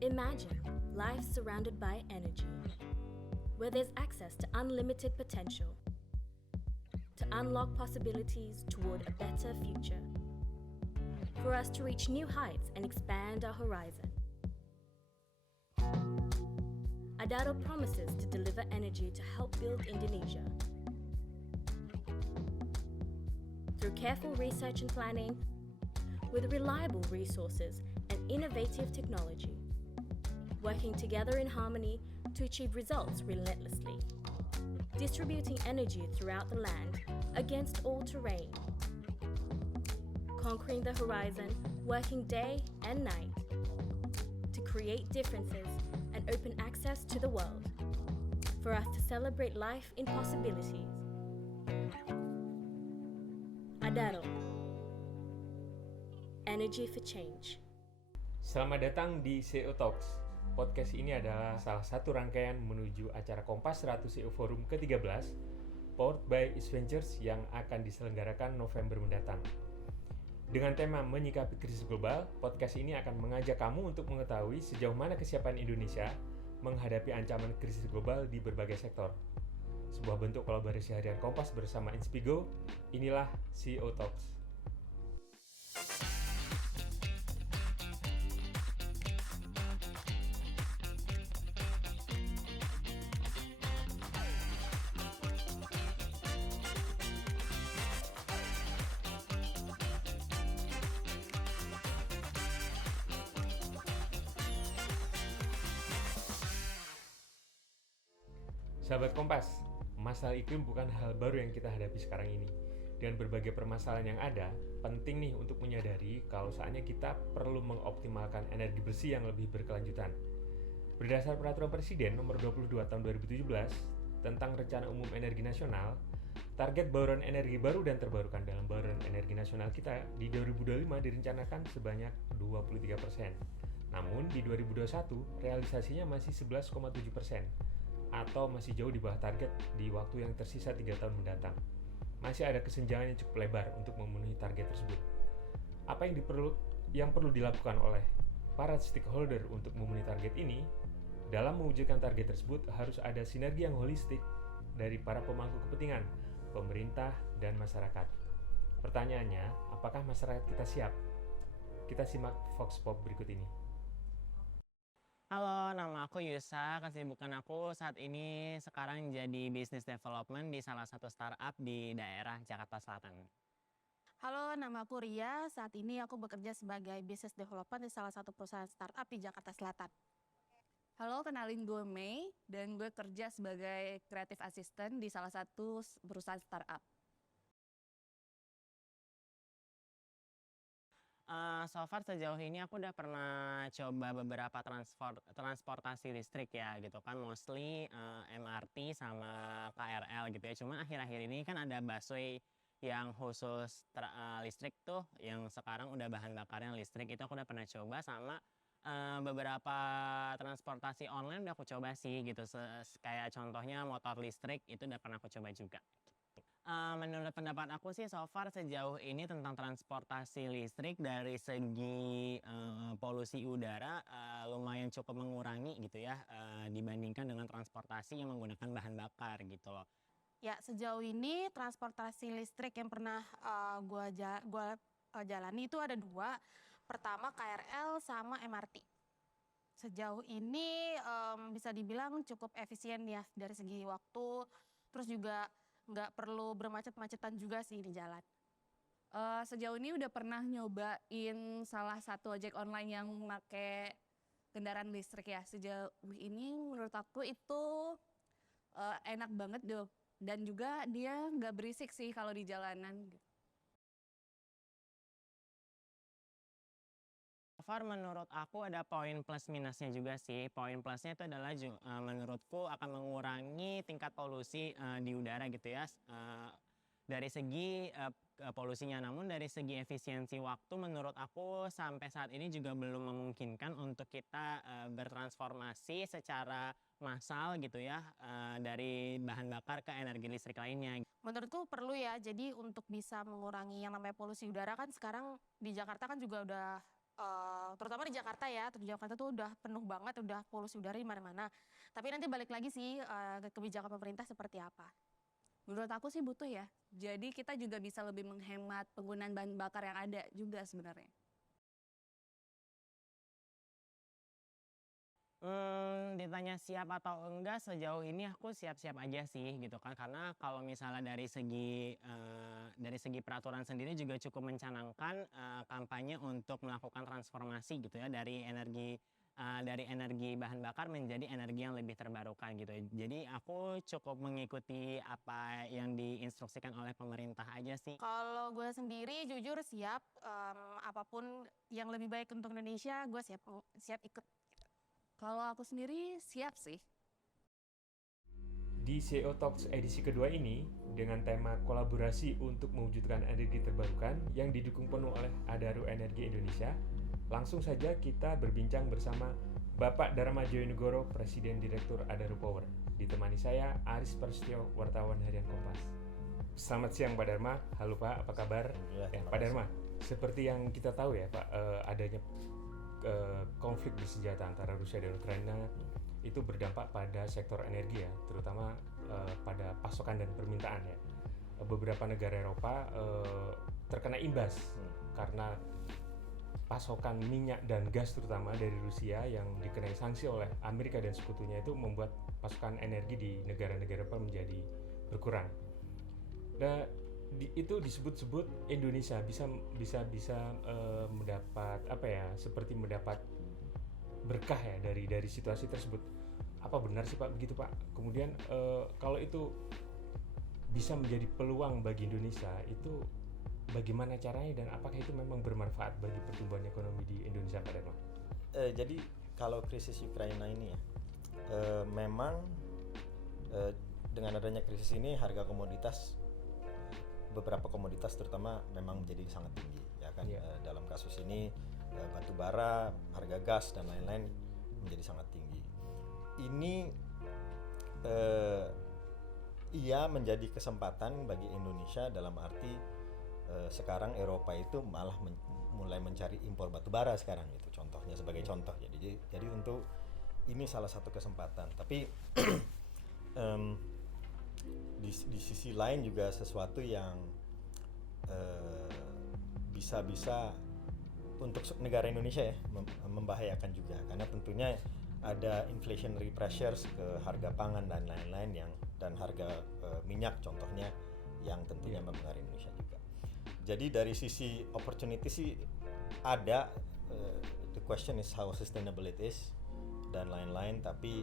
Imagine life surrounded by energy, where there's access to unlimited potential, to unlock possibilities toward a better future, for us to reach new heights and expand our horizon. Adaro promises to deliver energy to help build Indonesia. Through careful research and planning, with reliable resources and innovative technology, working together in harmony to achieve results relentlessly, distributing energy throughout the land against all terrain, conquering the horizon, working day and night to create differences and open access to the world, for us to celebrate life in possibilities. Adaro, energy for change. Selamat datang di CEO Talks. Podcast ini adalah salah satu rangkaian menuju acara Kompas 100 CEO Forum ke-13 powered by East Ventures yang akan diselenggarakan November mendatang. Dengan tema menyikapi krisis global, podcast ini akan mengajak kamu untuk mengetahui sejauh mana kesiapan Indonesia menghadapi ancaman krisis global di berbagai sektor. Sebuah bentuk kolaborasi harian Kompas bersama Inspigo, inilah CEO Talks. Sahabat Kompas, masalah iklim bukan hal baru yang kita hadapi sekarang ini. Dengan berbagai permasalahan yang ada, penting nih untuk menyadari kalau saatnya kita perlu mengoptimalkan energi bersih yang lebih berkelanjutan. Berdasar Peraturan Presiden Nomor 22 Tahun 2017 tentang Rencana Umum Energi Nasional, target bauran energi baru dan terbarukan dalam bauran energi nasional kita di 2025 direncanakan sebanyak 23%. Namun di 2021 realisasinya masih 11,7%. Atau masih jauh di bawah target di waktu yang tersisa 3 tahun mendatang. Masih ada kesenjangan yang cukup lebar untuk memenuhi target tersebut. Apa yang perlu dilakukan oleh para stakeholder untuk memenuhi target ini? Dalam mewujudkan target tersebut harus ada sinergi yang holistik dari para pemangku kepentingan, pemerintah, dan masyarakat. Pertanyaannya, apakah masyarakat kita siap? Kita simak Vox Pop berikut ini. Halo, nama aku Yusa. Kesibukan aku saat ini sekarang jadi business development di salah satu startup di daerah Jakarta Selatan. Halo, nama aku Ria. Saat ini aku bekerja sebagai business development di salah satu perusahaan startup di Jakarta Selatan. Halo, kenalin gue Mei dan gue kerja sebagai creative assistant di salah satu perusahaan startup. So far sejauh ini aku udah pernah coba beberapa transportasi listrik ya gitu kan, mostly MRT sama KRL gitu ya. Cuma akhir-akhir ini kan ada busway yang khusus listrik tuh, yang sekarang udah bahan bakarnya listrik. Itu aku udah pernah coba, sama beberapa transportasi online udah aku coba sih gitu. Kayak contohnya motor listrik itu udah pernah aku coba juga. Menurut pendapat aku sih so far sejauh ini tentang transportasi listrik dari segi polusi udara lumayan cukup mengurangi gitu ya, dibandingkan dengan transportasi yang menggunakan bahan bakar gitu loh. Ya, sejauh ini transportasi listrik yang pernah gue jalani itu ada 2. Pertama KRL sama MRT. Sejauh ini bisa dibilang cukup efisien ya dari segi waktu, terus juga nggak perlu bermacet-macetan juga sih di jalan. Sejauh ini udah pernah nyobain salah satu ojek online yang pakai kendaraan listrik ya. Sejauh ini menurut aku itu enak banget deh. Dan juga dia nggak berisik sih kalau di jalanan. So far menurut aku ada poin plus minusnya juga sih. Poin plusnya itu adalah menurutku akan mengurangi tingkat polusi di udara gitu ya. Dari segi polusinya, namun dari segi efisiensi waktu menurut aku sampai saat ini juga belum memungkinkan untuk kita bertransformasi secara massal gitu ya, dari bahan bakar ke energi listrik lainnya. Menurutku perlu ya, jadi untuk bisa mengurangi yang namanya polusi udara kan sekarang di Jakarta kan juga udah terutama di Jakarta ya, di Jakarta tuh udah penuh banget, udah polusi udara di mana-mana. Tapi nanti balik lagi sih ke kebijakan pemerintah seperti apa. Menurut aku sih butuh ya. Jadi kita juga bisa lebih menghemat penggunaan bahan bakar yang ada juga sebenarnya. Ditanya siap atau enggak, sejauh ini aku siap-siap aja sih gitu kan. Karena kalau misalnya dari segi peraturan sendiri juga cukup mencanangkan kampanye untuk melakukan transformasi gitu ya dari energi bahan bakar menjadi energi yang lebih terbarukan gitu. Jadi aku cukup mengikuti apa yang diinstruksikan oleh pemerintah aja sih. Kalau gue sendiri jujur siap, apapun yang lebih baik untuk Indonesia, gue siap ikut. Kalau aku sendiri siap sih. Di CEO Talks edisi kedua ini, dengan tema kolaborasi untuk mewujudkan energi terbarukan yang didukung penuh oleh Adaro Energi Indonesia, langsung saja kita berbincang bersama Bapak Dharma Joyonegoro, Presiden Direktur Adaro Power. Ditemani saya, Aris Prasetyo, wartawan harian Kompas. Selamat siang Pak Dharma, halo Pak, apa kabar? Pak Dharma, seperti yang kita tahu ya Pak, adanya konflik bersenjata antara Rusia dan Ukraina itu berdampak pada sektor energi ya, terutama pada pasokan dan permintaan ya. Beberapa negara Eropa terkena imbas karena pasokan minyak dan gas terutama dari Rusia yang dikenai sanksi oleh Amerika dan sekutunya itu membuat pasokan energi di negara-negara Eropa menjadi berkurang. Nah, itu disebut-sebut Indonesia bisa mendapat seperti mendapat berkah ya dari situasi tersebut. Apa benar sih Pak begitu Pak? Kemudian kalau itu bisa menjadi peluang bagi Indonesia, itu bagaimana caranya dan apakah itu memang bermanfaat bagi pertumbuhan ekonomi di Indonesia Pak Dharma? Jadi kalau krisis Ukraina ini ya, memang dengan adanya krisis ini harga komoditas, beberapa komoditas terutama memang menjadi sangat tinggi ya kan. Dalam kasus ini batu bara, harga gas dan lain-lain menjadi sangat tinggi. Ini ia menjadi kesempatan bagi Indonesia dalam arti sekarang Eropa itu malah mulai mencari impor batu bara sekarang, itu contohnya sebagai contoh. Jadi untuk ini salah satu kesempatan. Tapi di sisi lain juga sesuatu yang bisa untuk negara Indonesia ya membahayakan juga, karena tentunya ada inflationary pressures ke harga pangan dan lain-lain dan harga minyak contohnya yang tentunya mempengaruhi Indonesia juga. Jadi dari sisi opportunity sih ada, the question is how sustainable it is dan lain-lain. Tapi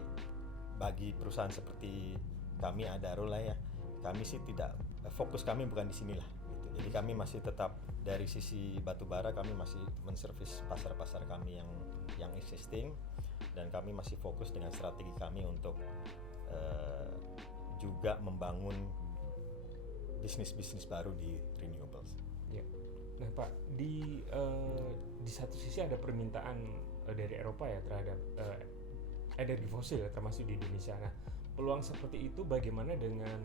bagi perusahaan seperti kami Adaro lah ya, kami sih tidak, fokus kami bukan di sinilah gitu. Jadi kami masih tetap dari sisi batu bara, kami masih menservis pasar-pasar kami yang existing, dan kami masih fokus dengan strategi kami untuk juga membangun bisnis-bisnis baru di renewables. Ya. Nah Pak, di satu sisi ada permintaan dari Eropa ya terhadap energi fosil ya, termasuk di Indonesia. Nah, peluang seperti itu bagaimana dengan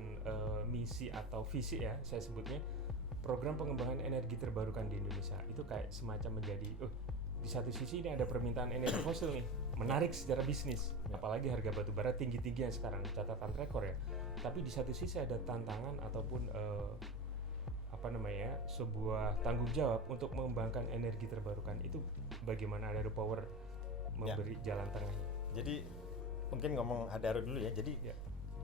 misi atau visi ya, saya sebutnya program pengembangan energi terbarukan di Indonesia. Itu kayak semacam menjadi di satu sisi ini ada permintaan energi fosil nih, menarik secara bisnis, apalagi harga batu bara tinggi-tingginya sekarang, catatan rekor ya. Tapi di satu sisi ada tantangan ataupun sebuah tanggung jawab untuk mengembangkan energi terbarukan. Itu bagaimana Adaro Power memberi jalan tengahnya? Jadi mungkin ngomong Adaro dulu ya. Jadi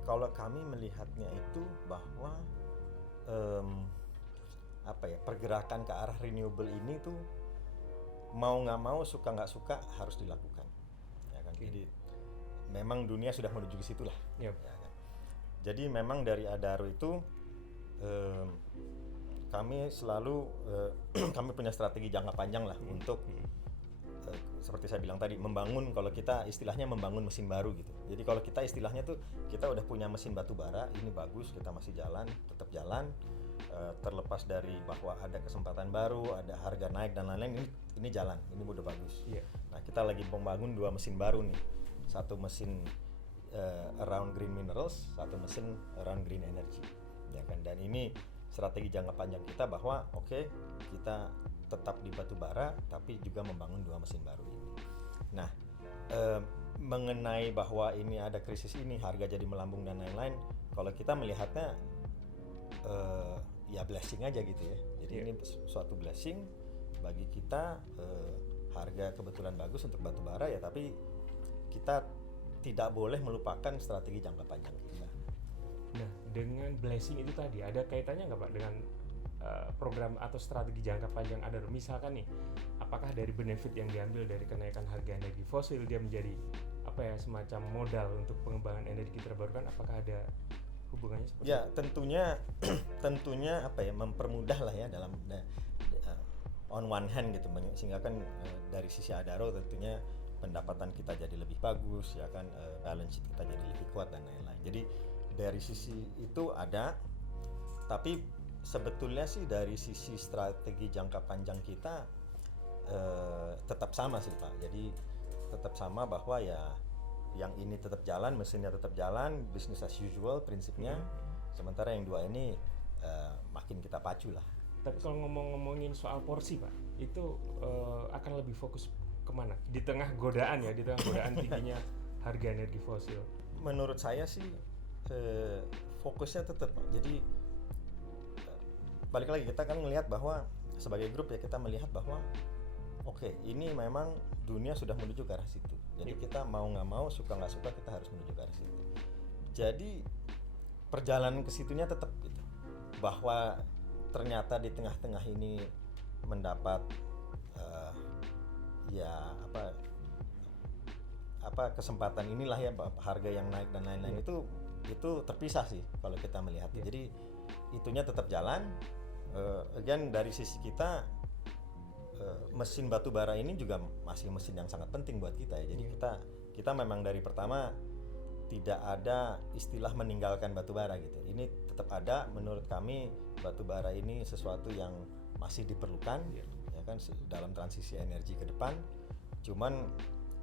kalau kami melihatnya itu bahwa pergerakan ke arah renewable ini tuh mau nggak mau, suka nggak suka harus dilakukan, ya kan. Jadi memang dunia sudah menuju ke situ lah. Ya kan? Jadi memang dari Adaro itu kami selalu kami punya strategi jangka panjang lah untuk seperti saya bilang tadi, membangun, kalau kita istilahnya membangun mesin baru gitu. Jadi kalau kita istilahnya tuh kita udah punya mesin batu bara, ini bagus, kita masih jalan, tetap jalan, terlepas dari bahwa ada kesempatan baru, ada harga naik dan lain-lain, ini jalan, ini udah bagus. Nah, kita lagi membangun 2 mesin baru nih, satu mesin around green minerals, satu mesin around green energy, ya kan. Dan ini strategi jangka panjang kita bahwa kita tetap di batu bara tapi juga membangun 2 mesin baru ini. Nah, mengenai bahwa ini ada krisis ini, harga jadi melambung dan lain-lain, kalau kita melihatnya ya blessing aja gitu ya. Jadi ini suatu blessing bagi kita, harga kebetulan bagus untuk batu bara ya, tapi kita tidak boleh melupakan strategi jangka panjang kita. Nah, dengan blessing itu tadi ada kaitannya nggak Pak dengan program atau strategi jangka panjang Adaro? Misalkan nih, apakah dari benefit yang diambil dari kenaikan harga energi fosil dia menjadi apa ya, semacam modal untuk pengembangan energi terbarukan? Apakah ada hubungannya seperti Ya, tentunya apa ya, mempermudah lah ya dalam on one hand gitu, sehingga kan dari sisi Adaro tentunya pendapatan kita jadi lebih bagus ya kan, balance sheet kita jadi lebih kuat dan lain-lain. Jadi dari sisi itu ada, tapi sebetulnya sih dari sisi strategi jangka panjang kita tetap sama sih Pak. Jadi tetap sama bahwa ya yang ini tetap jalan, mesinnya tetap jalan, business as usual prinsipnya. Sementara yang 2 ini makin kita pacu lah. Tapi kalau ngomongin soal porsi Pak, itu akan lebih fokus kemana? Di tengah godaan ya, di tengah godaan tingginya harga energi fosil. Menurut saya sih fokusnya tetap Pak. Jadi balik lagi kita kan melihat bahwa sebagai grup ya, kita melihat bahwa oke, ini memang dunia sudah menuju ke arah situ. Jadi kita mau nggak mau, suka nggak suka, kita harus menuju ke arah situ. Jadi perjalanan ke situnya tetap gitu. Bahwa ternyata di tengah-tengah ini mendapat kesempatan inilah ya, harga yang naik dan lain-lain, itu terpisah sih kalau kita melihat. Jadi itunya tetap jalan. Again dari sisi kita, mesin batu bara ini juga masih mesin yang sangat penting buat kita ya. Jadi kita memang dari pertama tidak ada istilah meninggalkan batu bara gitu. Ini tetap ada. Menurut kami batu bara ini sesuatu yang masih diperlukan ya kan, dalam transisi energi ke depan. Cuman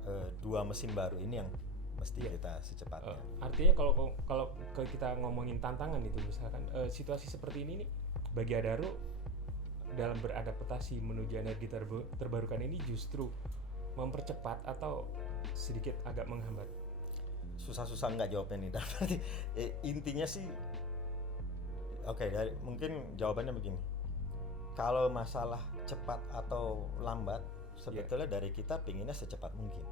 2 mesin baru ini yang mesti kita secepatnya. Artinya kalau kita ngomongin tantangan itu, misalkan situasi seperti ini nih, bagi Adaro dalam beradaptasi menuju energi terbarukan ini justru mempercepat atau sedikit agak menghambat? Susah-susah nggak jawabnya nih. Berarti intinya sih, mungkin jawabannya begini. Kalau masalah cepat atau lambat, sebetulnya dari kita pinginnya secepat mungkin.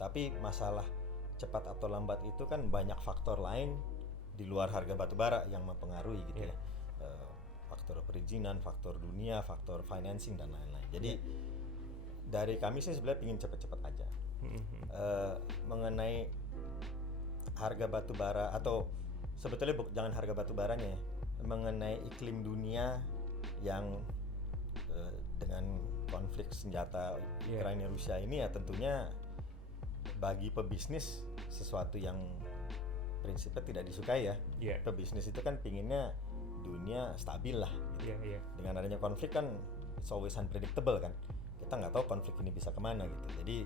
Tapi masalah cepat atau lambat itu kan banyak faktor lain di luar harga batu bara yang mempengaruhi gitu ya. Faktor perizinan, faktor dunia, faktor financing dan lain-lain. Jadi dari kami sih sebenarnya pingin cepat-cepat aja. Mengenai harga batu bara, atau sebetulnya jangan harga batu baranya ya, mengenai iklim dunia yang dengan konflik senjata Ukraina Rusia ini ya, tentunya bagi pebisnis sesuatu yang prinsipnya tidak disukai ya. Pebisnis itu kan pinginnya dunia stabil lah gitu. Dengan adanya konflik kan it's always unpredictable kan, kita nggak tahu konflik ini bisa kemana gitu. Jadi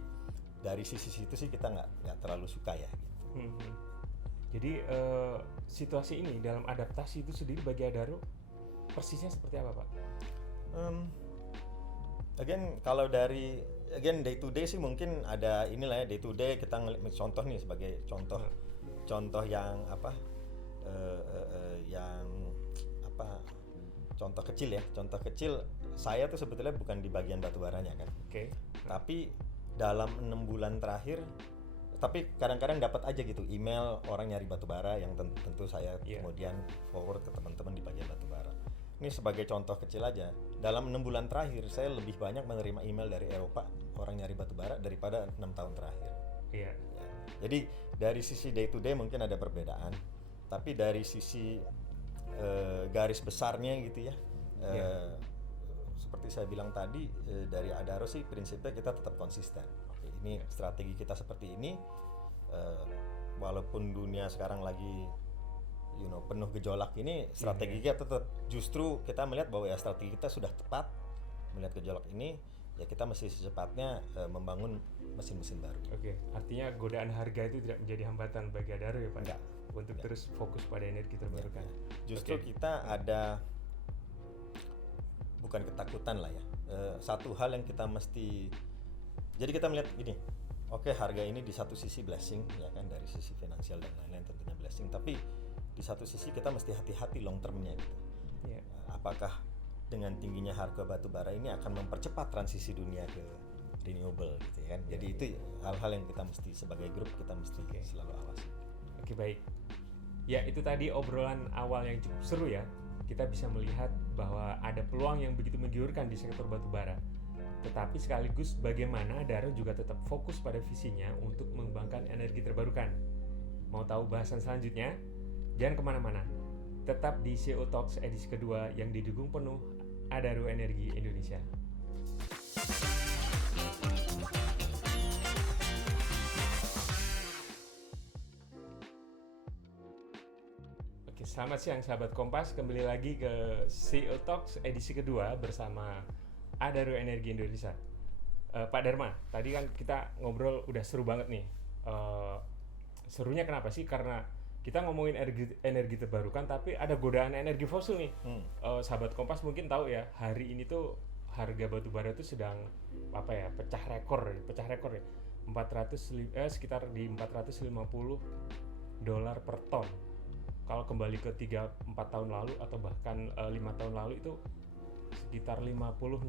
dari sisi itu sih kita nggak terlalu suka ya gitu. Jadi situasi ini dalam adaptasi itu sendiri bagi Adaro persisnya seperti apa Pak? Kalau dari day to day sih mungkin ada inilah ya, day to day kita contoh nih, sebagai contoh yang contoh kecil ya. Contoh kecil, saya tuh sebetulnya bukan di bagian batu baranya kan. Tapi dalam 6 bulan terakhir, tapi kadang-kadang dapat aja gitu email orang nyari batu bara yang tentu saya kemudian forward ke teman-teman di bagian batu bara. Ini sebagai contoh kecil aja. Dalam 6 bulan terakhir saya lebih banyak menerima email dari Eropa orang nyari batu bara daripada 6 tahun terakhir. Ya. Jadi dari sisi day to day mungkin ada perbedaan, tapi dari sisi garis besarnya gitu ya, seperti saya bilang tadi, dari Adaro sih prinsipnya kita tetap konsisten. Ini strategi kita seperti ini, walaupun dunia sekarang lagi penuh gejolak ini, strategi kita tetap, justru kita melihat bahwa ya strategi kita sudah tepat. Melihat gejolak ini ya kita mesti secepatnya membangun mesin-mesin baru. Artinya godaan harga itu tidak menjadi hambatan bagi Adaro ya Pak? Enggak. Untuk terus fokus pada energi terbarukan. Justru kita ada, bukan ketakutan lah ya, satu hal yang kita mesti, jadi kita melihat gini, oke, harga ini di satu sisi blessing ya kan, dari sisi finansial dan lain-lain tentunya blessing, tapi di satu sisi kita mesti hati-hati long termnya gitu. Yeah. Apakah dengan tingginya harga batu bara ini akan mempercepat transisi dunia ke renewable gitu ya kan. Jadi itu hal-hal yang kita mesti sebagai grup kita mesti selalu awasi. Oke, baik. Ya, itu tadi obrolan awal yang cukup seru ya. Kita bisa melihat bahwa ada peluang yang begitu menggiurkan di sektor batu bara. Tetapi sekaligus bagaimana Adaro juga tetap fokus pada visinya untuk mengembangkan energi terbarukan. Mau tahu bahasan selanjutnya? Jangan kemana-mana. Tetap di CEO Talks edisi kedua yang didukung penuh Adaro Energi Indonesia. Oke, selamat siang sahabat Kompas. Kembali lagi ke CEO Talks edisi kedua bersama Adaro Energi Indonesia. Pak Dharma, tadi kan kita ngobrol udah seru banget nih. Serunya kenapa sih? Karena kita ngomongin energi terbarukan, tapi ada godaan energi fosil nih. Sahabat Kompas mungkin tahu ya, hari ini tuh harga batu bara itu sedang pecah rekor ya. Sekitar di $450 per ton. Kalau kembali ke 3-4 tahun lalu atau bahkan 5 tahun lalu itu sekitar $50-60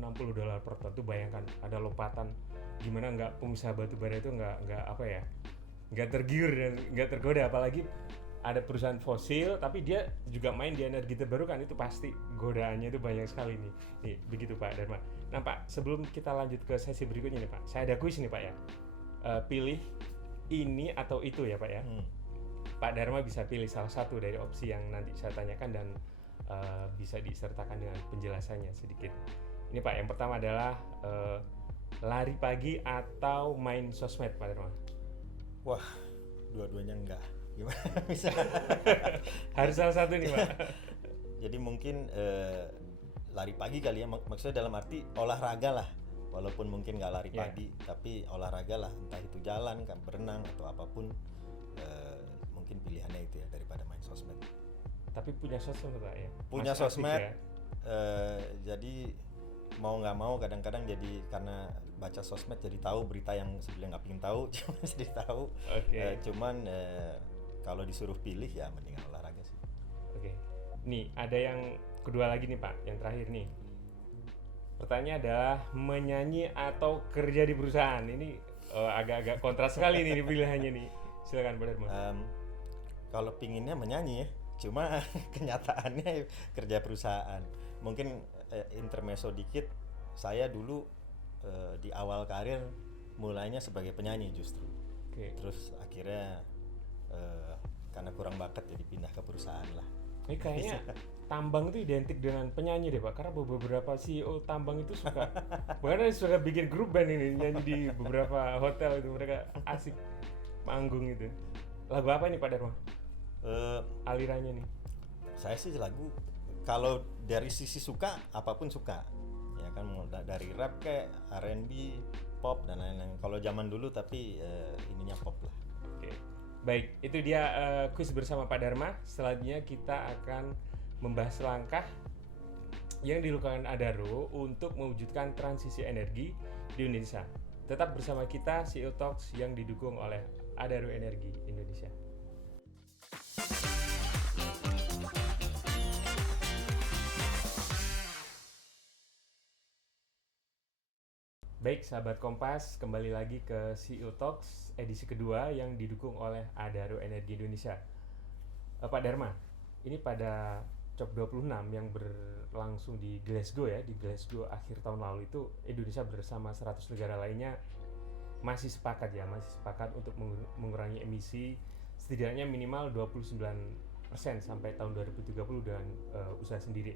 per ton. Tuh bayangkan, ada lompatan gimana nggak pengusaha batu bara itu nggak tergiur dan nggak tergoda, apalagi ada perusahaan fosil tapi dia juga main di energi terbarukan, itu pasti godaannya itu banyak sekali nih. Nih, begitu Pak Dharma. Nah Pak, sebelum kita lanjut ke sesi berikutnya nih Pak, saya ada kuis nih Pak ya. Pilih ini atau itu ya Pak ya. Pak Dharma bisa pilih salah satu dari opsi yang nanti saya tanyakan dan bisa disertakan dengan penjelasannya sedikit. Ini Pak, yang pertama adalah lari pagi atau main sosmed Pak Dharma. Wah, dua-duanya enggak. Gimana bisa? Harus salah satu nih Pak. Jadi mungkin lari pagi kali ya, maksudnya dalam arti olahraga lah. Walaupun mungkin nggak lari pagi, tapi olahraga lah, entah itu jalan, kan berenang atau apapun. Mungkin pilihannya itu ya daripada main sosmed. Tapi punya sosmed Pak ya? Punya masih sosmed, ya? jadi mau nggak mau kadang-kadang jadi karena baca sosmed jadi tahu berita yang sebelumnya nggak pingin tahu, cuma jadi tahu. Cuman kalau disuruh pilih ya mendingan olahraga sih. Oke. Nih ada yang kedua lagi nih Pak, yang terakhir nih. Pertanyaannya adalah menyanyi atau kerja di perusahaan. Ini agak-agak kontras sekali nih pilihannya nih. Silakan Pak Dharma. Kalau pinginnya menyanyi ya, cuma kenyataannya kerja perusahaan. Mungkin intermezzo dikit, saya dulu di awal karir mulainya sebagai penyanyi justru. Terus akhirnya karena kurang bakat jadi pindah ke perusahaan lah. Ini kayaknya tambang itu identik dengan penyanyi deh Pak, karena beberapa CEO tambang itu suka bahkan suka bikin grup band ini, nyanyi di beberapa hotel itu, mereka asik manggung itu. Lagu apa nih Pak Dharma? Alirannya nih. Saya sih lagu, kalau dari sisi suka apapun suka ya kan, dari rap kayak R&B, pop dan lain-lain. Kalau zaman dulu tapi ininya pop lah. Oke. Baik, itu dia kuis bersama Pak Dharma. Selanjutnya kita akan membahas langkah yang dilakukan Adaro untuk mewujudkan transisi energi di Indonesia. Tetap bersama kita CEO Talks yang didukung oleh Adaro Energi Indonesia. Baik sahabat Kompas, kembali lagi ke CEO Talks edisi kedua yang didukung oleh Adaro Energi Indonesia. Pak Dharma, ini pada COP26 yang berlangsung di Glasgow ya, di Glasgow akhir tahun lalu itu, Indonesia bersama 100 negara lainnya masih sepakat untuk mengurangi emisi setidaknya minimal 29% sampai tahun 2030 dengan usaha sendiri.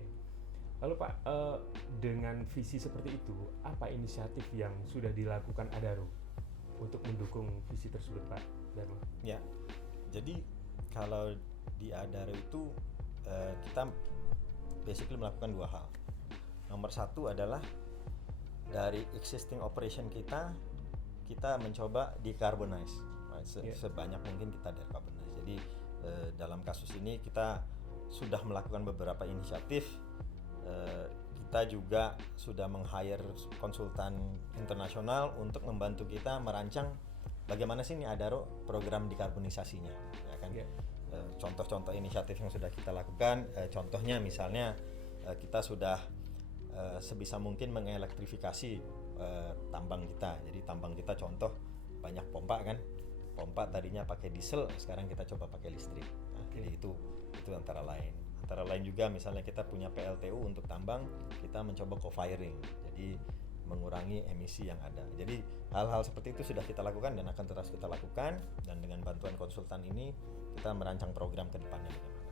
Lalu Pak, dengan visi seperti itu, apa inisiatif yang sudah dilakukan Adaro untuk mendukung visi tersebut Pak Dharma? Ya, jadi kalau di Adaro itu kita basically melakukan dua hal. Nomor satu adalah dari existing operation kita mencoba decarbonize, sebanyak mungkin kita decarbonize. Jadi dalam kasus ini kita sudah melakukan beberapa inisiatif. Kita juga sudah meng-hire konsultan internasional untuk membantu kita merancang bagaimana sih ini Adaro program dekarbonisasinya, ya kan? Iya. Contoh-contoh inisiatif yang sudah kita lakukan, contohnya misalnya kita sudah sebisa mungkin mengelektrifikasi tambang kita. Jadi tambang kita contoh banyak pompa kan, pompa tadinya pakai diesel, sekarang kita coba pakai listrik. Nah, jadi itu antara lain. Antara lain juga misalnya kita punya PLTU untuk tambang, kita mencoba co-firing, jadi mengurangi emisi yang ada. Jadi hal-hal seperti itu sudah kita lakukan dan akan terus kita lakukan, dan dengan bantuan konsultan ini kita merancang program ke depannya bagaimana.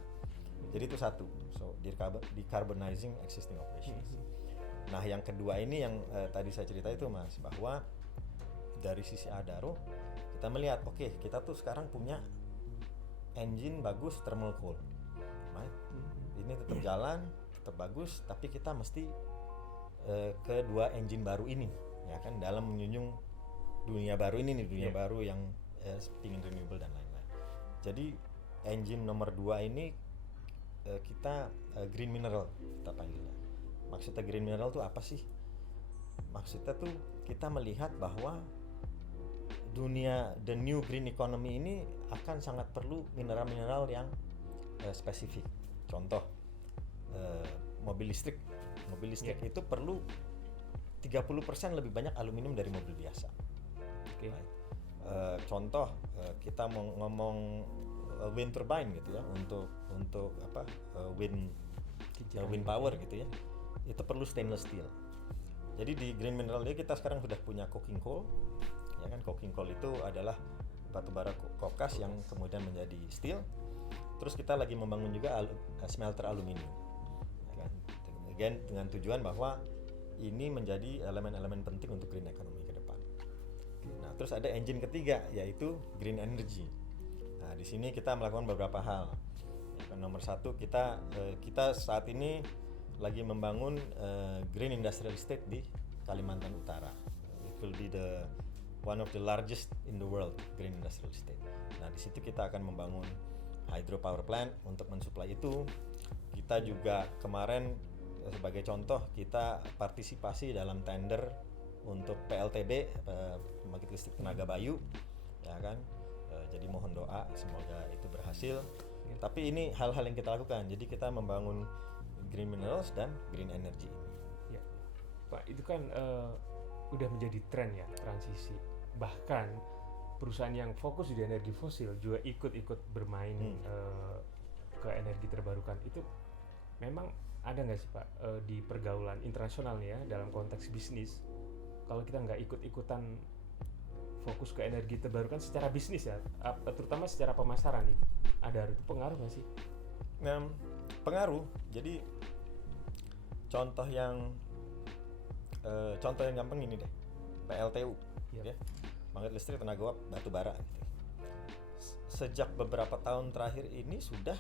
Jadi itu satu, so decarbonizing existing operations. Nah yang kedua ini yang tadi saya cerita itu Mas, bahwa dari sisi Adaro kita melihat oke, kita tuh sekarang punya engine bagus thermal coal, right? Ini tetap jalan, tetap bagus, tapi kita mesti kedua engine baru ini, ya kan, dalam menjunjung dunia baru ini nih, dunia baru yang ingin renewable dan lain-lain. Jadi engine nomor 2 ini kita green mineral kita panggilnya. Maksudnya green mineral tuh apa sih? Maksudnya tuh kita melihat bahwa dunia the new green economy ini akan sangat perlu mineral-mineral yang spesifik. Contoh mobil listrik itu perlu 30% lebih banyak aluminium dari mobil biasa. Contoh kita mau ngomong wind turbine gitu ya, untuk apa, wind power gitu ya, itu perlu stainless steel. Jadi di green mineral ini kita sekarang sudah punya coking coal, ya kan. Coking coal itu adalah batubara kokas yang kemudian menjadi steel. Terus kita lagi membangun juga smelter aluminium, ya kan? Dengan tujuan bahwa ini menjadi elemen-elemen penting untuk green economy ke depan. Nah, terus ada engine ketiga yaitu green energy. Nah, di sini kita melakukan beberapa hal. Nomor satu, kita saat ini lagi membangun green industrial estate di Kalimantan Utara. It will be one of the largest in the world green industrial estate. Nah, di situ kita akan membangun hydropower plant untuk mensuplai itu. Kita juga kemarin sebagai contoh kita partisipasi dalam tender untuk PLTB, pembangkit listrik tenaga Bayu, ya kan. Jadi mohon doa semoga itu berhasil. Tapi ini hal-hal yang kita lakukan. Jadi kita membangun green minerals dan green energy ini. Ya, Pak, itu kan udah menjadi tren ya, transisi. Bahkan perusahaan yang fokus di energi fosil juga ikut bermain ke energi terbarukan. Itu memang ada nggak sih Pak di pergaulan internasional nih ya, dalam konteks bisnis, kalau kita nggak ikut-ikutan fokus ke energi terbarukan secara bisnis ya, terutama secara pemasaran nih, ada itu pengaruh nggak sih? Pengaruh. Jadi contoh yang gampang ini deh, PLTU, ya. Pembangkit listrik tenaga uap batu bara gitu. Sejak beberapa tahun terakhir ini sudah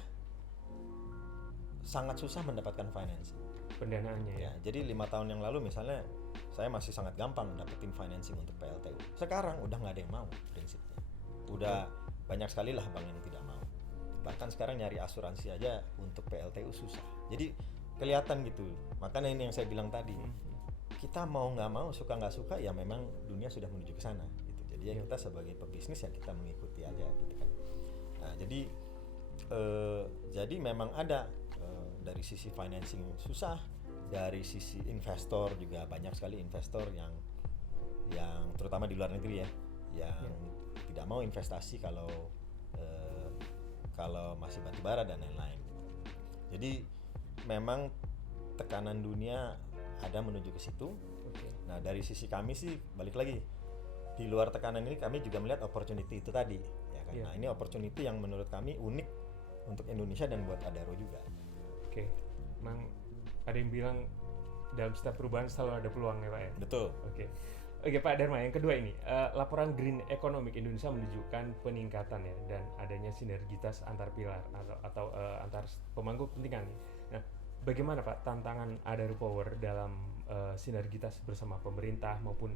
sangat susah mendapatkan financing, pendanaannya ya. Jadi 5 tahun yang lalu misalnya saya masih sangat gampang dapetin financing untuk PLTU. Sekarang udah nggak ada yang mau prinsipnya. Udah banyak sekali lah bank yang tidak mau. Bahkan sekarang nyari asuransi aja untuk PLTU susah. Jadi kelihatan gitu. Makanya ini yang saya bilang tadi. Kita mau nggak mau, suka nggak suka, ya memang dunia sudah menuju ke sana gitu. Jadi ya kita sebagai pebisnis ya kita mengikuti aja gitu kan. Nah, jadi memang ada dari sisi financing susah, dari sisi investor juga banyak sekali investor yang terutama di luar negeri ya, yang tidak mau investasi kalau masih batubara dan lain-lain. Jadi memang tekanan dunia ada menuju ke situ. Nah, dari sisi kami sih balik lagi, di luar tekanan ini kami juga melihat opportunity itu tadi, ya kan. Nah, ini opportunity yang menurut kami unik untuk Indonesia dan buat Adaro juga. Memang ada yang bilang dalam setiap perubahan selalu ada peluang ya Pak ya. Betul. Oke Pak Dharma, yang kedua ini laporan Green Economic Indonesia menunjukkan peningkatan ya dan adanya sinergitas antar pilar atau antar pemangku kepentingan. Nah, bagaimana Pak tantangan Adaro Power dalam sinergitas bersama pemerintah maupun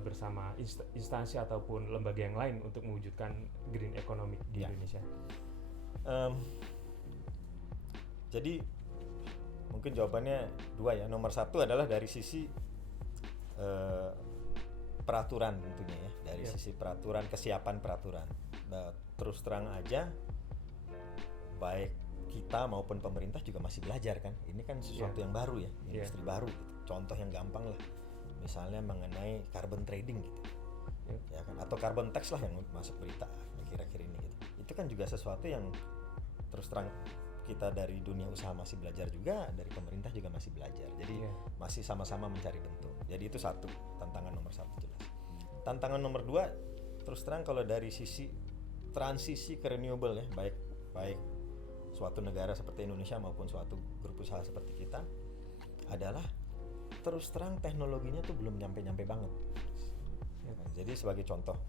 bersama instansi ataupun lembaga yang lain untuk mewujudkan green economic di Indonesia? Jadi mungkin jawabannya dua ya. Nomor satu adalah dari sisi peraturan tentunya ya, dari sisi peraturan, kesiapan peraturan. Nah, terus terang aja, baik kita maupun pemerintah juga masih belajar kan. Ini kan sesuatu yang baru ya, industri baru gitu. Contoh yang gampang lah, misalnya mengenai carbon trading gitu, ya kan, atau carbon tax lah yang masuk berita akhir-akhir ini gitu. Itu kan juga sesuatu yang terus terang kita dari dunia usaha masih belajar juga, dari pemerintah juga masih belajar. Jadi masih sama-sama mencari bentuk. Jadi itu satu, tantangan nomor satu jelas. Tantangan nomor dua, terus terang kalau dari sisi transisi ke renewable ya, baik suatu negara seperti Indonesia maupun suatu grup usaha seperti kita, adalah terus terang teknologinya tuh belum nyampe-nyampe banget. Jadi sebagai contoh,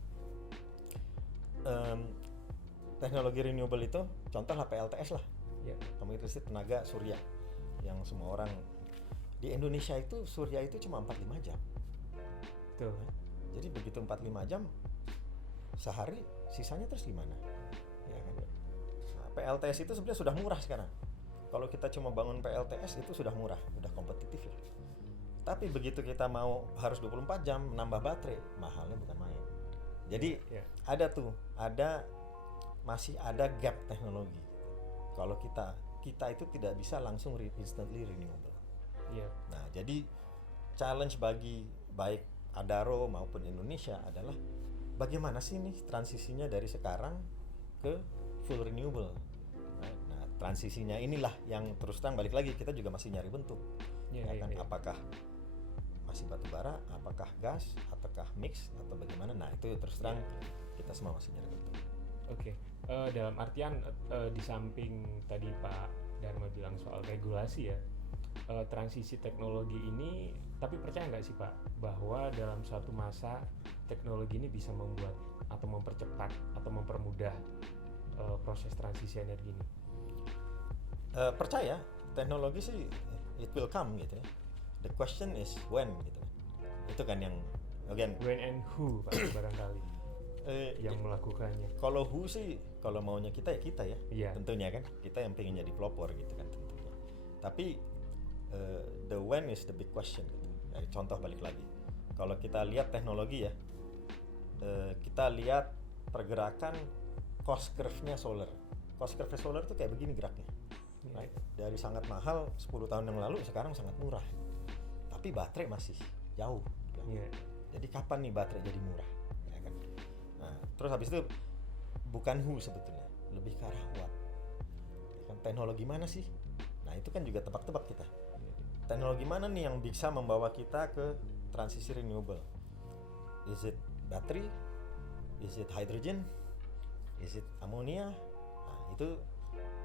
teknologi renewable itu contoh lah PLTS lah, pembangkit listrik tenaga surya, yang semua orang di Indonesia itu surya itu cuma 45 jam. Betul. Jadi begitu 45 jam sehari, sisanya terus gimana? Ya kan? Nah, PLTS itu sebenarnya sudah murah sekarang. Kalau kita cuma bangun PLTS itu sudah murah, sudah kompetitif ya. Tapi begitu kita mau harus 24 jam nambah baterai, mahalnya bukan main. Jadi masih ada gap teknologi. Kalau kita itu tidak bisa langsung instantly renewable. Nah, jadi challenge bagi baik Adaro maupun Indonesia adalah bagaimana sih nih transisinya dari sekarang ke full renewable. Nah, transisinya inilah yang terus terang balik lagi kita juga masih nyari bentuk. Apakah masih batu bara, apakah gas, ataukah mix atau bagaimana? Nah, itu terus terang kita semua masih nyari bentuk. Oke. Dalam artian di samping tadi Pak Dharma bilang soal regulasi ya, transisi teknologi ini, tapi percaya nggak sih Pak bahwa dalam suatu masa teknologi ini bisa membuat atau mempercepat atau mempermudah proses transisi energi ini? Percaya, teknologi sih it will come gitu ya. The question is when gitu. Itu kan yang again, when and who Pak barangkali yang melakukannya. Kalau who sih, kalau maunya kita ya tentunya kan, kita yang pengen jadi pelopor gitu kan tentunya. Tapi the when is the big question gitu. Contoh balik lagi, kalau kita lihat teknologi ya, kita lihat pergerakan cost curve-nya solar. Cost curve solar tuh kayak begini geraknya. Right? Dari sangat mahal 10 tahun yang lalu sekarang sangat murah. Tapi baterai masih jauh. Jadi kapan nih baterai jadi murah? Ya kan? Nah, terus habis itu bukan who sebetulnya, lebih ke arah what. Ya kan, teknologi mana sih? Nah, itu kan juga tebak-tebak kita. Teknologi mana nih yang bisa membawa kita ke transisi renewable? Is it battery? Is it hydrogen? Is it ammonia? Nah, itu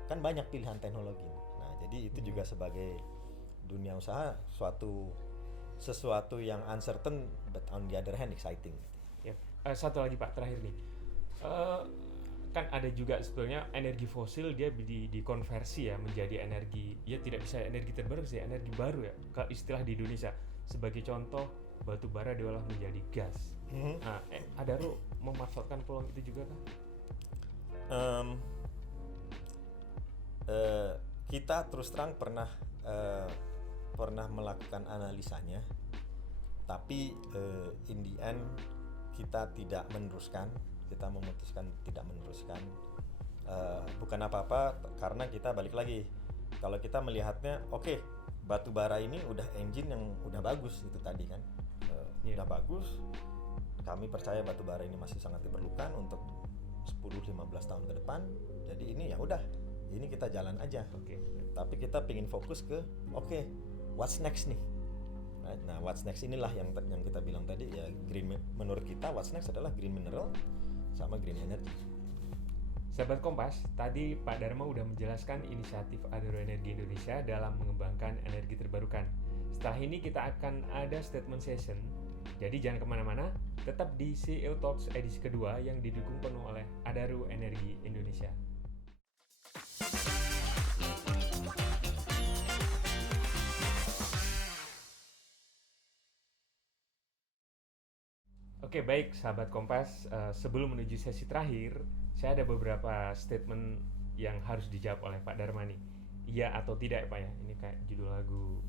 kan banyak pilihan teknologi. Nah, jadi itu juga sebagai dunia usaha sesuatu yang uncertain but on the other hand exciting. Satu lagi Pak, terakhir nih. Kan ada juga sebetulnya energi fosil dia dikonversi ya menjadi energi, ya tidak bisa energi terbaru sih, energi baru ya. Kalau istilah di Indonesia, sebagai contoh batu bara diolah menjadi gas. Nah, Adaro memanfaatkan peluang itu juga kah? Kita terus terang pernah melakukan analisanya, tapi in the end kita tidak meneruskan. Kita memutuskan tidak meneruskan, bukan apa-apa karena kita balik lagi, kalau kita melihatnya oke, batu bara ini udah engine yang udah bagus itu tadi kan, udah bagus, kami percaya batu bara ini masih sangat diperlukan untuk 10-15 tahun ke depan, jadi ini ya udah, ini kita jalan aja. Tapi kita pingin fokus ke what's next nih. Nah, what's next inilah yang kita bilang tadi ya, green, menurut kita what's next adalah green mineral sama green energy. Sahabat Kompas, tadi Pak Dharma udah menjelaskan inisiatif Adaro Energi Indonesia dalam mengembangkan energi terbarukan. Setelah ini kita akan ada statement session, jadi jangan kemana-mana, tetap di CEO Talks edisi kedua yang didukung penuh oleh Adaro Energi Indonesia. Oke, baik sahabat Kompas, sebelum menuju sesi terakhir, saya ada beberapa statement yang harus dijawab oleh Pak Dharma nih. iya atau tidak ya Pak ya. Ini kayak judul lagu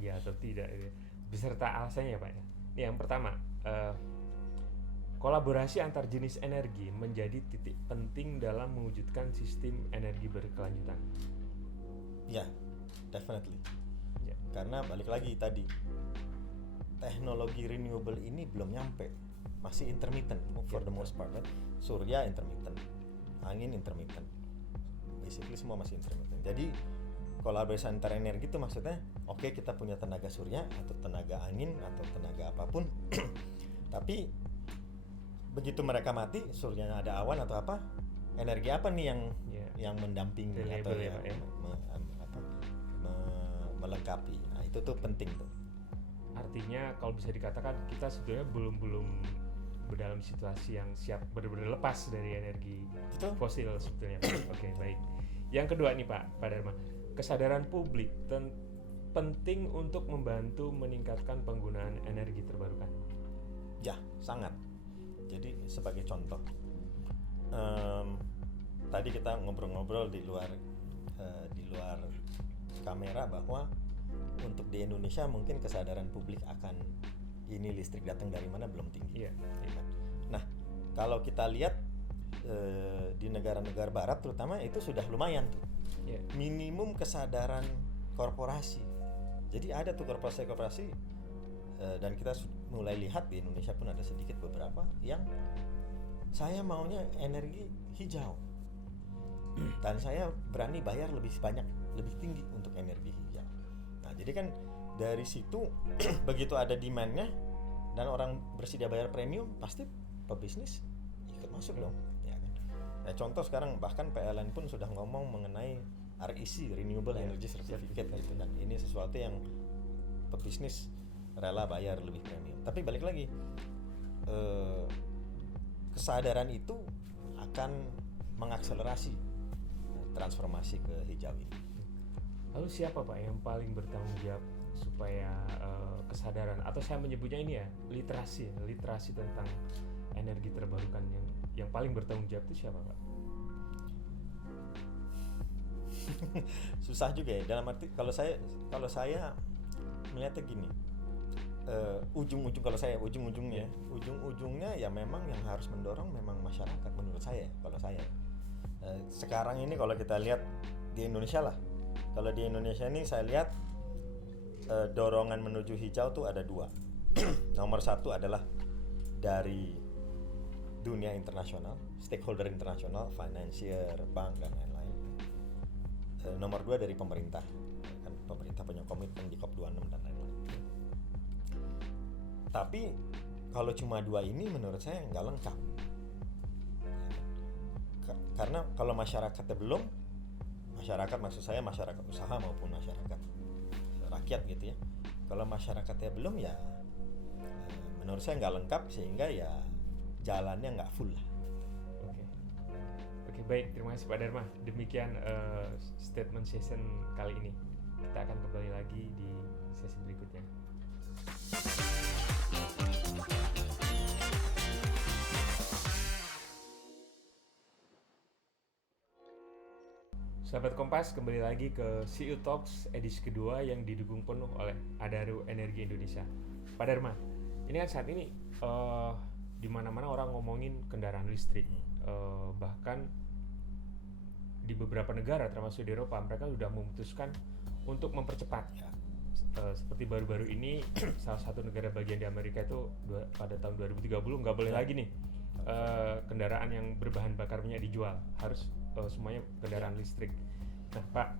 iya atau tidak ya. Beserta alasannya ya Pak ya. Ini yang pertama, kolaborasi antar jenis energi menjadi titik penting dalam mewujudkan sistem energi berkelanjutan. Ya, definitely. Ya. Karena balik lagi tadi, teknologi renewable ini belum nyampe, masih intermittent for the most part kan. Surya intermittent, angin intermittent, basically semua masih intermittent. Jadi kolaborasi antar energi itu maksudnya oke, kita punya tenaga surya atau tenaga angin atau tenaga apapun tapi begitu mereka mati, suryanya ada awan atau apa, energi apa nih yang mendampingi atau Reliable ya, Pak, ya. Melengkapi. Nah itu tuh penting tuh. Artinya kalau bisa dikatakan kita sebetulnya belum dalam situasi yang siap benar-benar lepas dari energi Betul. fosil sebetulnya. Oke, baik. Yang kedua nih Pak Dharma, kesadaran publik penting untuk membantu meningkatkan penggunaan energi terbarukan. Ya, sangat. Jadi sebagai contoh, tadi kita ngobrol-ngobrol di luar kamera bahwa untuk di Indonesia mungkin kesadaran publik akan ini listrik datang dari mana belum tinggi. Iya. Nah, kalau kita lihat di negara-negara barat terutama itu sudah lumayan tuh. Iya. Minimum kesadaran korporasi. Jadi ada tuh korporasi dan kita mulai lihat di Indonesia pun ada sedikit beberapa yang saya maunya energi hijau. Dan saya berani bayar lebih tinggi untuk energi hijau. Nah, jadi kan dari situ begitu ada demand-nya dan orang bersedia bayar premium, pasti pebisnis ikut masuk dong, ya kan. Nah, contoh sekarang bahkan PLN pun sudah ngomong mengenai REC, Renewable Energy Certificate gitu, dan ini sesuatu yang pebisnis rela bayar lebih premium. Tapi balik lagi, kesadaran itu akan mengakselerasi transformasi ke hijau ini. Lalu siapa Pak yang paling bertanggung jawab supaya kesadaran, atau saya menyebutnya ini ya, literasi tentang energi terbarukan yang paling bertanggung jawab itu siapa Pak? Susah juga ya, dalam arti kalau saya melihatnya gini, ujung-ujungnya ya memang yang harus mendorong memang masyarakat menurut saya. Kalau saya sekarang ini kalau kita lihat di Indonesia lah, kalau di Indonesia ini saya lihat dorongan menuju hijau tuh ada dua. Nomor satu adalah dari dunia internasional, stakeholder internasional, financier, bank dan lain-lain. Nomor dua dari pemerintah, kan pemerintah punya komitmen di COP26 dan lain-lain. Tapi kalau cuma dua ini menurut saya nggak lengkap. Karena kalau masyarakatnya belum, masyarakat maksud saya masyarakat usaha maupun masyarakat rakyat gitu ya. Kalau masyarakatnya belum ya menurut saya nggak lengkap, sehingga ya jalannya nggak full lah. Oke, baik, terima kasih Pak Dharma. Demikian statement session kali ini. Kita akan kembali lagi di sesi berikutnya. Sahabat Kompas, kembali lagi ke CU Talks edisi kedua yang didukung penuh oleh Adaro Energi Indonesia. Pak Dharma, ini kan saat ini di mana-mana orang ngomongin kendaraan listrik, bahkan di beberapa negara termasuk di Eropa mereka sudah memutuskan untuk mempercepat. Seperti baru-baru ini salah satu negara bagian di Amerika itu pada tahun 2030 nggak boleh lagi nih kendaraan yang berbahan bakar minyak dijual, harus semuanya kendaraan listrik. Nah Pak,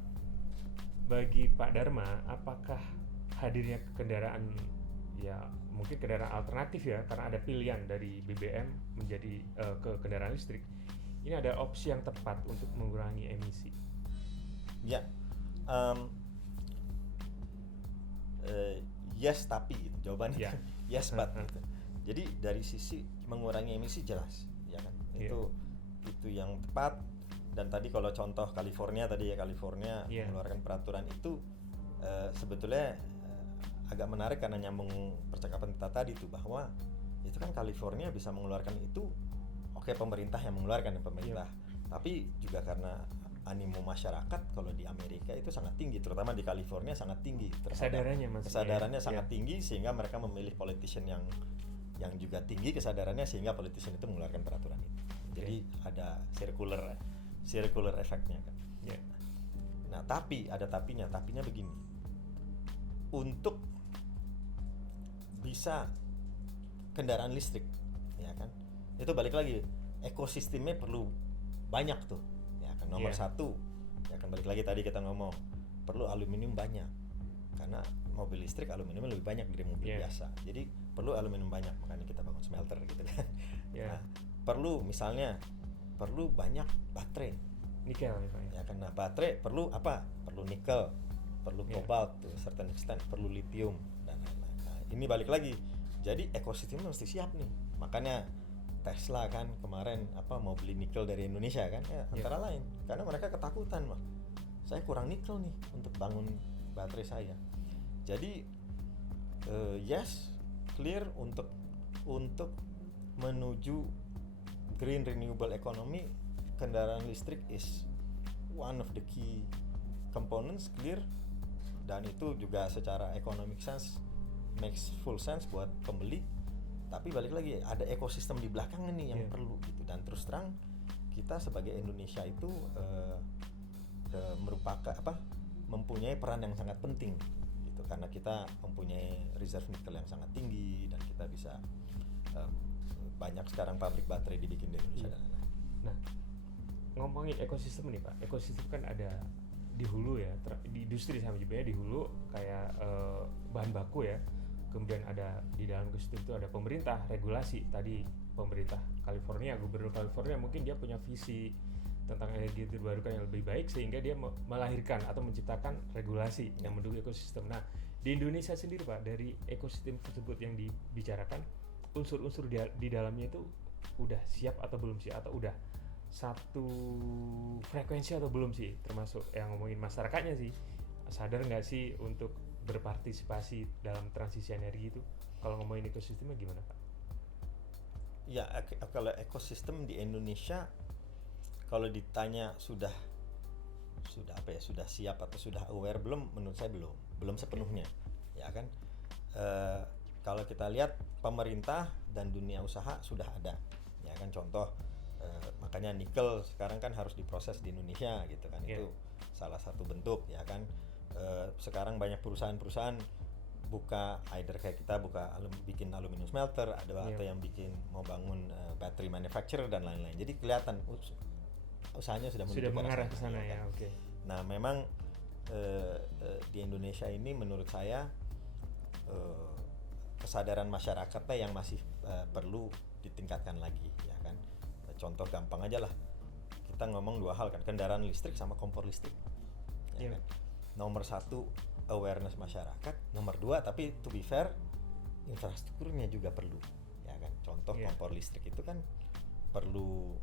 bagi Pak Dharma, apakah hadirnya kendaraan, ya mungkin kendaraan alternatif ya, karena ada pilihan dari BBM menjadi ke kendaraan listrik, ini ada opsi yang tepat untuk mengurangi emisi? Ya, yes tapi gitu jawabannya. Yeah. Yes but gitu. Jadi dari sisi mengurangi emisi jelas, ya kan, itu yang tepat. Dan tadi kalau contoh California mengeluarkan peraturan itu sebetulnya agak menarik karena nyambung percakapan kita tadi tuh, bahwa itu kan California bisa mengeluarkan itu, oke, pemerintah yang mengeluarkan, tapi juga karena animo masyarakat kalau di Amerika itu sangat tinggi, terutama di California sangat tinggi. Kesadarannya maksudnya. Kesadarannya sangat Ya. tinggi sehingga mereka memilih politician yang juga tinggi kesadarannya sehingga politician itu mengeluarkan peraturan itu. Jadi ada circular efeknya kan. Ya. Nah, tapi ada tapinya begini. Untuk bisa kendaraan listrik, ya kan? Itu balik lagi ekosistemnya perlu banyak tuh, ya kan? Nomor Iya. satu, ya kan balik lagi tadi kita ngomong perlu aluminium banyak, karena mobil listrik aluminium lebih banyak dari mobil Iya. biasa. Jadi perlu aluminium banyak, makanya kita bangun smelter gitu kan. Iya. Nah, perlu banyak baterai, Nikel ya Pak ya. ya kan? Nah, baterai perlu apa? Perlu nikel, perlu Iya. cobalt to a certain extent, perlu lithium dan lain-lain. Nah, ini balik lagi. Jadi ekosistemnya mesti siap nih. Makanya Tesla kan kemarin mau beli nikel dari Indonesia kan? Ya, antara lain karena mereka ketakutan, mah. Saya kurang nikel nih untuk bangun baterai saya. Jadi yes, clear untuk menuju green renewable economy, kendaraan listrik is one of the key components, clear, dan itu juga secara economic sense makes full sense buat pembeli. Tapi balik lagi ada ekosistem di belakangnya nih yang Yeah. perlu gitu. Dan terus terang kita sebagai Indonesia itu mempunyai peran yang sangat penting gitu, karena kita mempunyai reserve nikel yang sangat tinggi dan kita bisa banyak sekarang pabrik baterai dibikin di Indonesia. Iya. Dan lain-lain. Nah, ngomongin ekosistem nih Pak, ekosistem kan ada di hulu ya, di industri sama juga ya, di hulu kayak bahan baku ya, kemudian ada di dalam ekosistem itu ada pemerintah, regulasi. Tadi pemerintah California, gubernur California mungkin dia punya visi tentang energi terbarukan yang lebih baik sehingga dia melahirkan atau menciptakan regulasi yang mendukung ekosistem. Nah, di Indonesia sendiri Pak, dari ekosistem tersebut yang dibicarakan, unsur-unsur di dalamnya itu udah siap atau belum siap, atau udah satu frekuensi atau belum sih, termasuk yang ngomongin masyarakatnya sih, sadar nggak sih untuk berpartisipasi dalam transisi energi itu? Kalau ngomongin ekosistemnya gimana Pak? Ya, kalau ekosistem di Indonesia kalau ditanya sudah siap atau sudah aware belum, menurut saya belum sepenuhnya, ya kan. Kalau kita lihat pemerintah dan dunia usaha sudah ada, ya kan, contoh makanya nikel sekarang kan harus diproses di Indonesia gitu kan. Yeah. Itu salah satu bentuk, ya kan. Sekarang banyak perusahaan buka, either kayak kita bikin aluminium smelter, ada Yeah. atau yang mau bangun battery manufacturer dan lain-lain. Jadi kelihatan usahanya sudah Mengarah ke sana kan. ya, oke. Nah, memang di Indonesia ini menurut saya kesadaran masyarakatnya yang masih perlu ditingkatkan lagi, ya kan. Contoh gampang aja lah, kita ngomong dua hal kan, kendaraan listrik sama kompor listrik, ya Iya. kan. Nomor satu awareness masyarakat, nomor dua tapi to be fair infrastrukturnya juga perlu, ya kan. Contoh Iya. kompor listrik itu kan perlu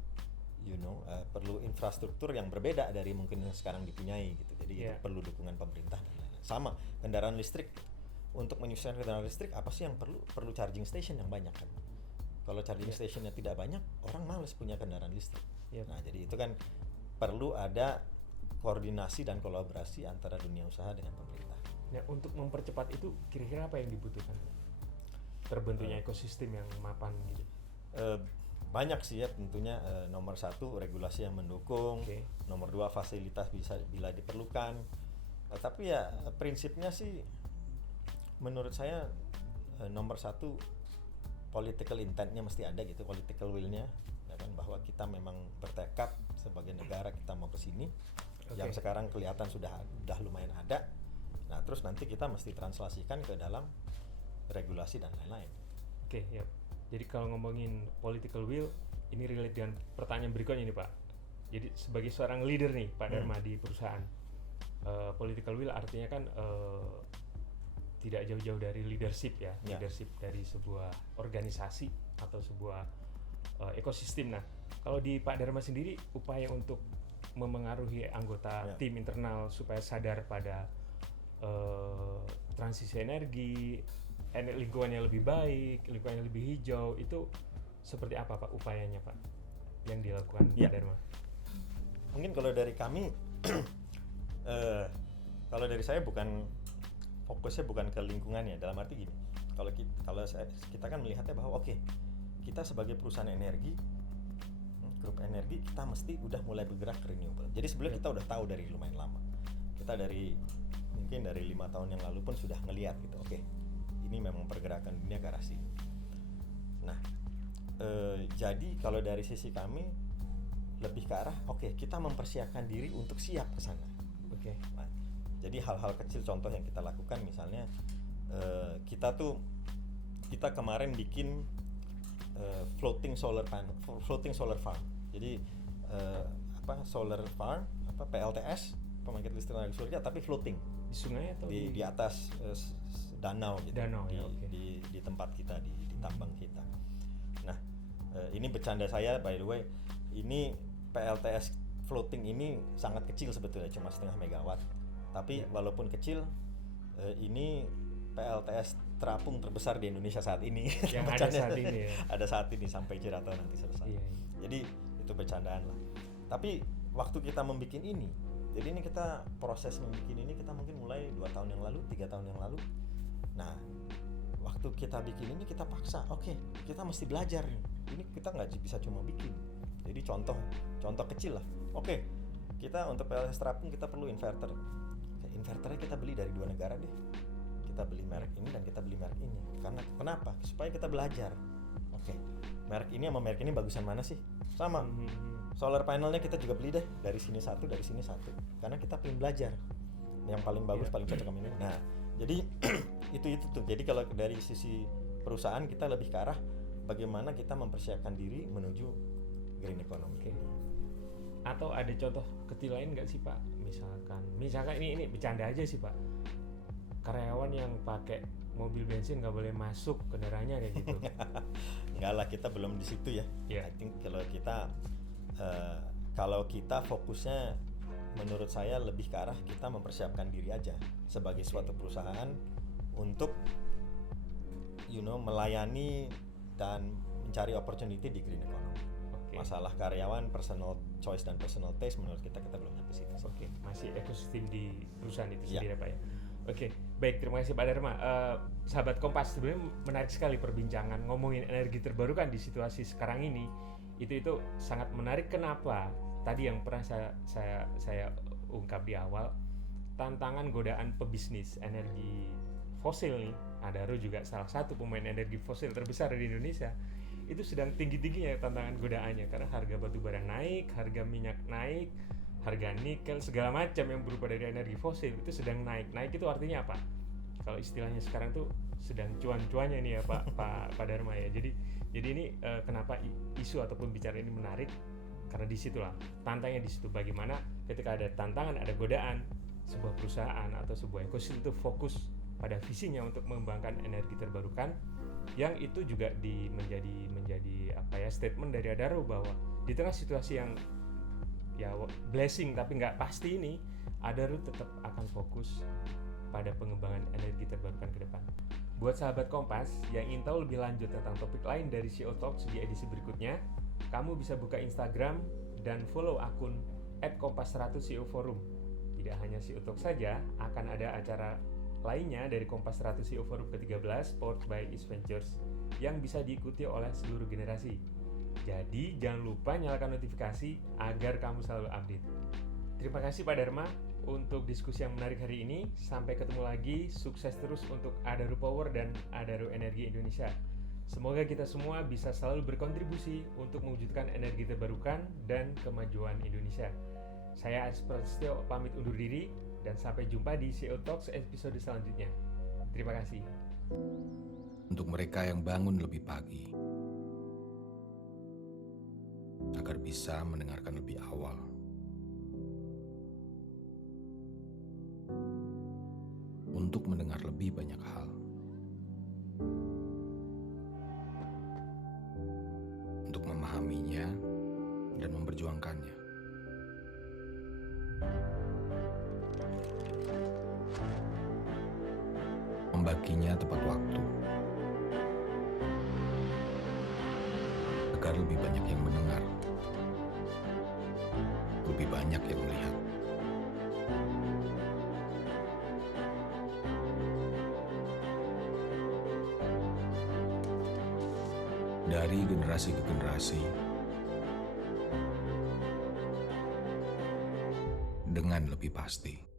perlu infrastruktur yang berbeda dari mungkin yang sekarang dipunyai gitu. Jadi itu Yeah. perlu dukungan pemerintah dan lain-lain. Sama kendaraan listrik, untuk menyusun kendaraan listrik apa sih yang perlu charging station yang banyak kan. Kalau charging Yeah. stationnya tidak banyak, orang males punya kendaraan listrik. Yeah. Nah, jadi itu kan perlu ada koordinasi dan kolaborasi antara dunia usaha dengan pemerintah. Nah, untuk mempercepat itu kira-kira apa yang dibutuhkan? Terbentuknya ekosistem yang mapan gitu. Banyak sih ya tentunya. Nomor satu regulasi yang mendukung, Oke. nomor dua fasilitas bila diperlukan. Tapi ya prinsipnya sih menurut saya nomor satu political intentnya mesti ada gitu, political willnya, ya kan, bahwa kita memang bertekad sebagai negara kita mau ke sini. Oke. Yang sekarang kelihatan sudah lumayan ada. Nah, terus nanti kita mesti translasikan ke dalam regulasi dan lain-lain. Oke, ya. Jadi kalau ngomongin political will, ini relate dengan pertanyaan berikutnya nih Pak. Jadi sebagai seorang leader nih Pak Dharma di perusahaan, political will artinya kan tidak jauh-jauh dari leadership ya, Ya. leadership dari sebuah organisasi atau sebuah ekosistem. Nah, kalau di Pak Dharma sendiri, upaya untuk memengaruhi anggota Ya. tim internal supaya sadar pada transisi energi, lingkungan yang lebih baik, lingkungan yang lebih hijau, itu seperti apa Pak upayanya Pak yang dilakukan Ya. Pak Dharma? Mungkin kalau dari kami, kalau dari saya fokusnya bukan ke lingkungannya. Dalam arti gini, kita kan melihatnya bahwa oke, kita sebagai perusahaan energi, grup energi, kita mesti udah mulai bergerak ke renewable. Jadi sebenarnya kita udah tahu dari lumayan lama. Kita mungkin dari 5 tahun yang lalu pun sudah ngelihat gitu. Oke, ini memang pergerakan dunia ke arah sini. Nah, jadi kalau dari sisi kami lebih ke arah kita mempersiapkan diri untuk siap ke sana. Nah, jadi hal-hal kecil contoh yang kita lakukan misalnya kita kemarin bikin floating solar farm. Jadi solar farm, PLTS, pembangkit listrik tenaga surya, tapi floating Di sungai atau di atas danau gitu. Danau, di tempat kita di tambang kita. Nah, ini bercanda saya by the way, ini PLTS floating ini sangat kecil sebetulnya, cuma 0,5 megawatt. Tapi walaupun kecil, ini PLTS terapung terbesar di Indonesia saat ini. Yang ada saat ini ya. Ada saat ini sampai Cirata nanti selesai. Jadi itu bercandaan lah. Tapi waktu kita membuat ini, jadi ini kita proses membuat ini kita mungkin mulai 2 tahun yang lalu, 3 tahun yang lalu. Nah, waktu kita bikin ini kita paksa, kita mesti belajar nih. Ini kita nggak bisa cuma bikin. Jadi contoh kecil lah. Kita untuk PLTS terapung kita perlu inverter. Inverternya kita beli dari 2 negara deh. Kita beli merek ini dan kita beli merek ini. Karena kenapa? Supaya kita belajar. Merek ini sama merek ini bagusan mana sih? Sama. Solar panelnya kita juga beli deh dari sini satu. Karena kita pengen belajar. Yang paling bagus, paling cocok sama ini. Nah, jadi itu tuh. Jadi kalau dari sisi perusahaan kita lebih ke arah bagaimana kita mempersiapkan diri menuju green economy. Atau ada contoh kecil lain nggak sih Pak? Misalkan ini bercanda aja sih Pak. Karyawan yang pakai mobil bensin nggak boleh masuk kendaraannya kayak gitu. Enggak lah, kita belum di situ ya. I think kalau kita fokusnya menurut saya lebih ke arah kita mempersiapkan diri aja sebagai suatu perusahaan untuk melayani dan mencari opportunity di green economy. Masalah karyawan, personal choice dan personal taste menurut kita belum nyampe situ. Masih ekosistem di perusahaan itu sendiri Pak ya. Baik, terima kasih Pak Dharma. Sahabat Kompas, sebenarnya menarik sekali perbincangan ngomongin energi terbarukan di situasi sekarang ini. Itu sangat menarik. Kenapa? Tadi yang pernah saya ungkap di awal, tantangan godaan pebisnis energi fosil nih. Adaro juga salah satu pemain energi fosil terbesar di Indonesia. Itu sedang tinggi-tingginya tantangan godaannya karena harga batu bara naik, harga minyak naik, harga nikel segala macam yang berupa dari energi fosil itu sedang naik. Naik itu artinya apa? Kalau istilahnya sekarang tuh sedang cuan-cuannya nih ya Pak Dharma ya. Jadi ini kenapa isu ataupun bicara ini menarik? Karena disitulah tantangannya di situ. Bagaimana ketika ada tantangan, ada godaan, sebuah perusahaan atau sebuah ekosistem itu fokus pada visinya untuk mengembangkan energi terbarukan, yang itu juga menjadi statement dari Adaro bahwa di tengah situasi yang blessing tapi nggak pasti ini, Adaro tetap akan fokus pada pengembangan energi terbarukan ke depan. Buat sahabat Kompas yang ingin tahu lebih lanjut tentang topik lain dari CEO Talks di edisi berikutnya, kamu bisa buka Instagram dan follow akun @kompas100 CEO Forum. Tidak hanya CEO Talks saja, akan ada acara lainnya dari Kompas 100 CEO Forum ke-13 powered by East Ventures yang bisa diikuti oleh seluruh generasi. Jadi jangan lupa nyalakan notifikasi agar kamu selalu update. Terima kasih Pak Dharma untuk diskusi yang menarik hari ini. Sampai ketemu lagi, sukses terus untuk Adaro Power dan Adaro Energi Indonesia. Semoga kita semua bisa selalu berkontribusi untuk mewujudkan energi terbarukan dan kemajuan Indonesia. Saya Aris Prasetyo pamit undur diri dan sampai jumpa di CEO Talks episode selanjutnya. Terima kasih. Untuk mereka yang bangun lebih pagi, agar bisa mendengarkan lebih awal. Untuk mendengar lebih banyak hal. Untuk memahaminya dan memperjuangkannya. Membaginya tepat waktu agar lebih banyak yang mendengar, lebih banyak banyak yang melihat. Dari generasi ke generasi, dengan lebih pasti.